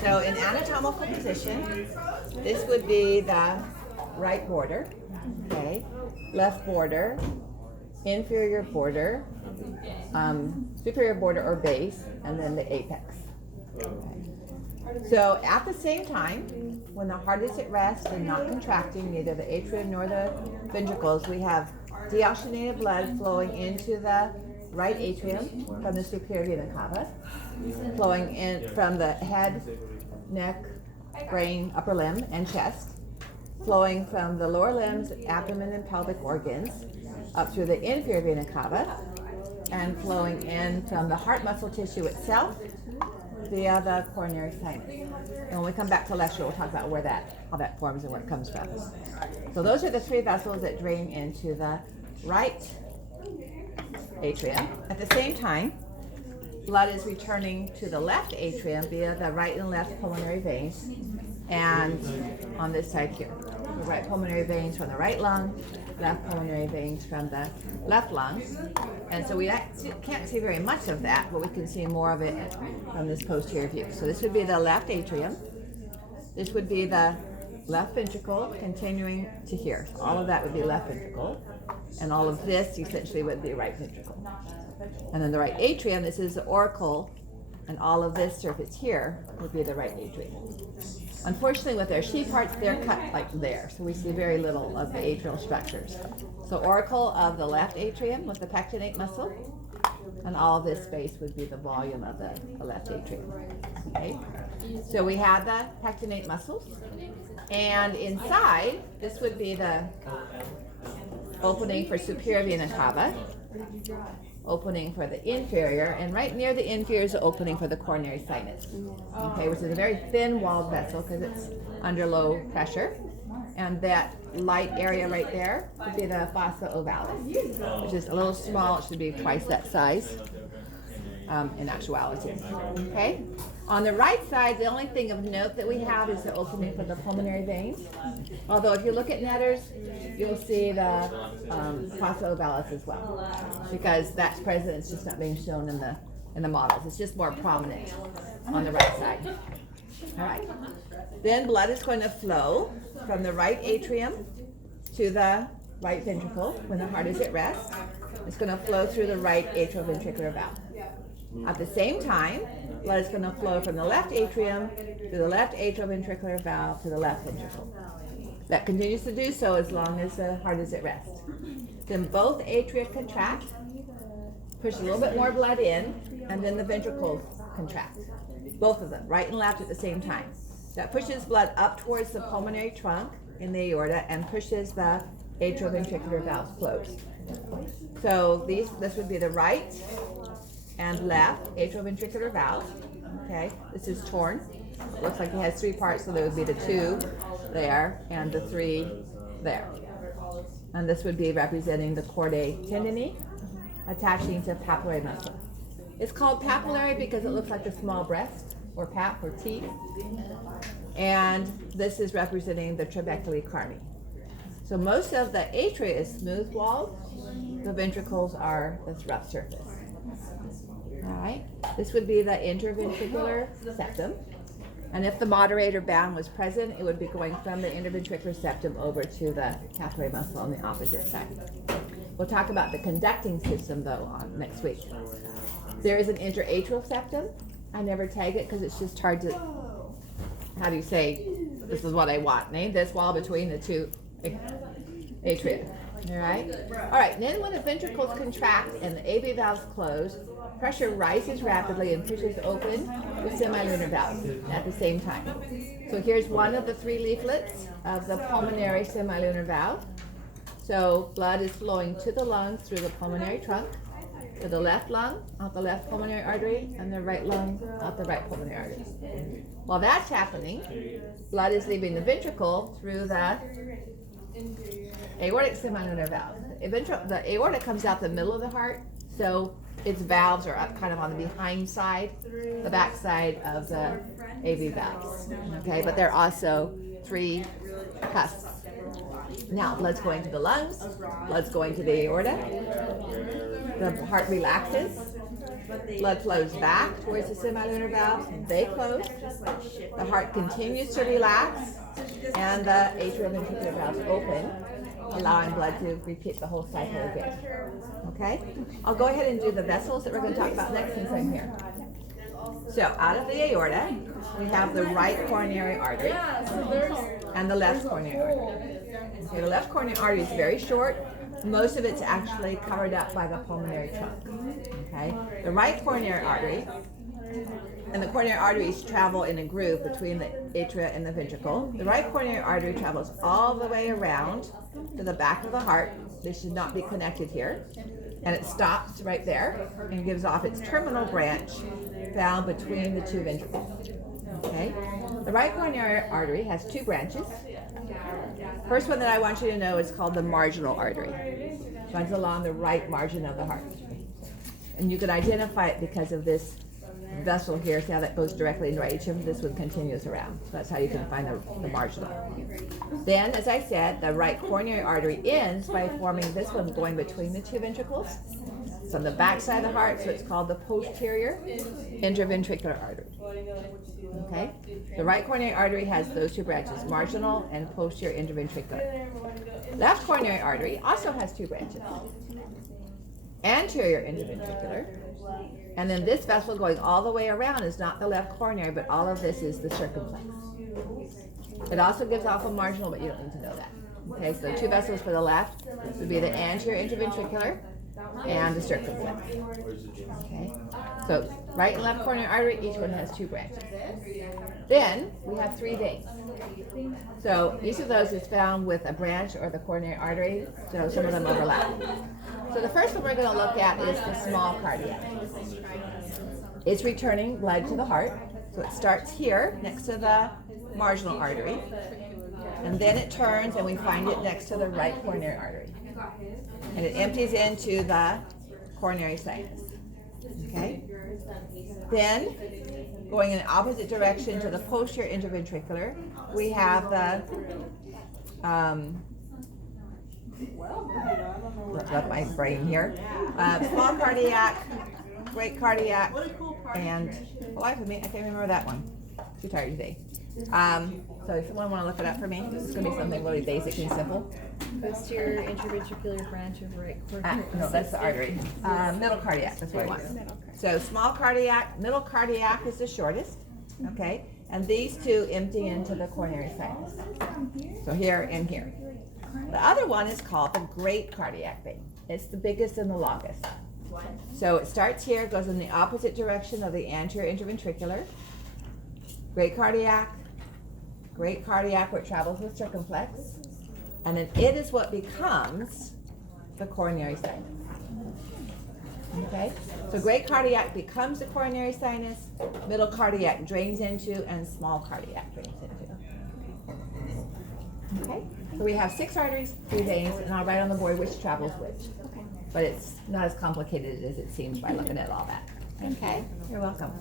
So in anatomical position, this would be the right border, okay, left border, inferior border, superior border or base, and then the apex. Okay. So at the same time, when the heart is at rest and not contracting, neither the atrium nor the ventricles, we have deoxygenated blood flowing into the right atrium from the superior vena cava, flowing in from the head, neck, brain, upper limb, and chest, flowing from the lower limbs, abdomen, and pelvic organs, up through the inferior vena cava, and flowing in from the heart muscle tissue itself via the coronary sinus. And when we come back to lecture, we'll talk about how that forms and where it comes from. So those are the three vessels that drain into the right atrium. At the same time, blood is returning to the left atrium via the right and left pulmonary veins, and on this side here. The right pulmonary veins from the right lung, left pulmonary veins from the left lung. And so we can't see very much of that, but we can see more of it from this posterior view. So this would be the left atrium. This would be the left ventricle continuing to here. So all of that would be left ventricle. And all of this essentially would be right ventricle. And then the right atrium, this is the auricle, and all of this surface here would be the right atrium. Unfortunately, with their sheath parts, they're cut like there, so we see very little of the atrial structures. So auricle of the left atrium with the pectinate muscle, and all of this space would be the volume of the left atrium. Okay? So we have the pectinate muscles, and inside, this would be the opening for superior vena cava, opening for the inferior, and right near the inferior is the opening for the coronary sinus, okay, which is a very thin walled vessel because it's under low pressure. And that light area right there would be the fossa ovalis, which is a little small. It should be twice that size in actuality. Okay. On the right side, the only thing of note that we have is the opening for the pulmonary veins. Although if you look at Netters, you'll see the fossa ovalis as well, because that's present. It's just not being shown in the models. It's just more prominent on the right side. All right. Then blood is going to flow from the right atrium to the right ventricle when the heart is at rest. It's going to flow through the right atrioventricular valve. At the same time, blood is going to flow from the left atrium to the left atrioventricular valve to the left ventricle. That continues to do so as long as the heart is at rest. Then both atria contract, push a little bit more blood in, and then the ventricles contract. Both of them, right and left at the same time. That pushes blood up towards the pulmonary trunk in the aorta and pushes the atrioventricular valves closed. So this would be the right and left atrioventricular valve. Okay, this is torn. It looks like it has three parts, so there would be the two there and the three there. And this would be representing the chordae tendineae attaching to papillary muscle. It's called papillary because it looks like a small breast or pap or teeth. And this is representing the trabeculae carmi. So most of the atria is smooth walled. The ventricles are the rough surface. All right. This would be the interventricular septum. And if the moderator band was present, it would be going from the interventricular septum over to the capillary muscle on the opposite side. We'll talk about the conducting system, though, next week. There is an interatrial septum. I never tag it because it's just hard to, how do you say, this is what I want. Name this wall between the two atria. All right? All right, then when the ventricles contract and the AV valves close, pressure rises rapidly and pushes open the semilunar valves at the same time. So here's one of the three leaflets of the pulmonary semilunar valve. So blood is flowing to the lungs through the pulmonary trunk, to the left lung, out the left pulmonary artery, and the right lung, out the right pulmonary artery. While that's happening, blood is leaving the ventricle through the aortic semilunar valve. The aorta comes out the middle of the heart, so its valves are up kind of on the behind side, the back side of the AV valves. Okay, but they're also three cusps. Now, blood's going to the lungs, blood's going to the aorta, the heart relaxes, Blood flows back towards the semilunar valves. They close. The heart continues to relax, and the atrioventricular valves open, allowing blood to repeat the whole cycle again. Okay? I'll go ahead and do the vessels that we're going to talk about next since I'm here. So, out of the aorta, we have the right coronary artery and the left coronary artery. Okay, the left coronary artery is very short. Most of it's actually covered up by the pulmonary trunk. Okay, the right coronary artery and the coronary arteries travel in a groove between the atria and the ventricle. The right coronary artery travels all the way around to the back of the heart. This should not be connected here. And it stops right there and gives off its terminal branch found between the two ventricles. Okay, the right coronary artery has two branches. First one that I want you to know is called the marginal artery. It runs along the right margin of the heart. And you can identify it because of this vessel here. See how that goes directly into the atrium? This one continues around. So that's how you can find the marginal. Then, as I said, the right coronary artery ends by forming this one going between the two ventricles. It's on the back side of the heart, so it's called the posterior interventricular artery. Okay? The right coronary artery has those two branches, marginal and posterior interventricular. Left coronary artery also has two branches, anterior interventricular, and then this vessel going all the way around is not the left coronary, but all of this is the circumflex. It also gives off a marginal, but you don't need to know that. Okay, so two vessels for the left would be the anterior interventricular and the circumflex. Okay, so right and left coronary artery, each one has two branches. Then we have three veins. So each of those is found with a branch or the coronary artery, so some of them overlap. So the first one we're going to look at is the small cardiac. It's returning blood to the heart. So it starts here next to the marginal artery, and then it turns and we find it next to the right coronary artery. And it empties into the coronary sinus. Okay? Then, going in the opposite direction to the posterior interventricular, we have the left my brain here. Small cardiac, great cardiac, and for the life of me, I can't remember that one. Too tired today. So if someone want to look it up for me, it's going to be something really basic and simple. Posterior interventricular branch of right coronary. No, that's the artery. Middle cardiac, that's what I want. So small cardiac, middle cardiac is the shortest, okay? And these two empty into the coronary sinus. So here and here. The other one is called the great cardiac vein. It's the biggest and the longest. So it starts here, goes in the opposite direction of the anterior interventricular. Great cardiac where it travels with circumflex. And then it is what becomes the coronary sinus. Okay? So great cardiac becomes the coronary sinus, middle cardiac drains into, and small cardiac drains into. Okay? So we have 6 arteries, 3 veins, and I'll write on the board which travels which. Okay. But it's not as complicated as it seems by looking at all that. Okay? You're welcome.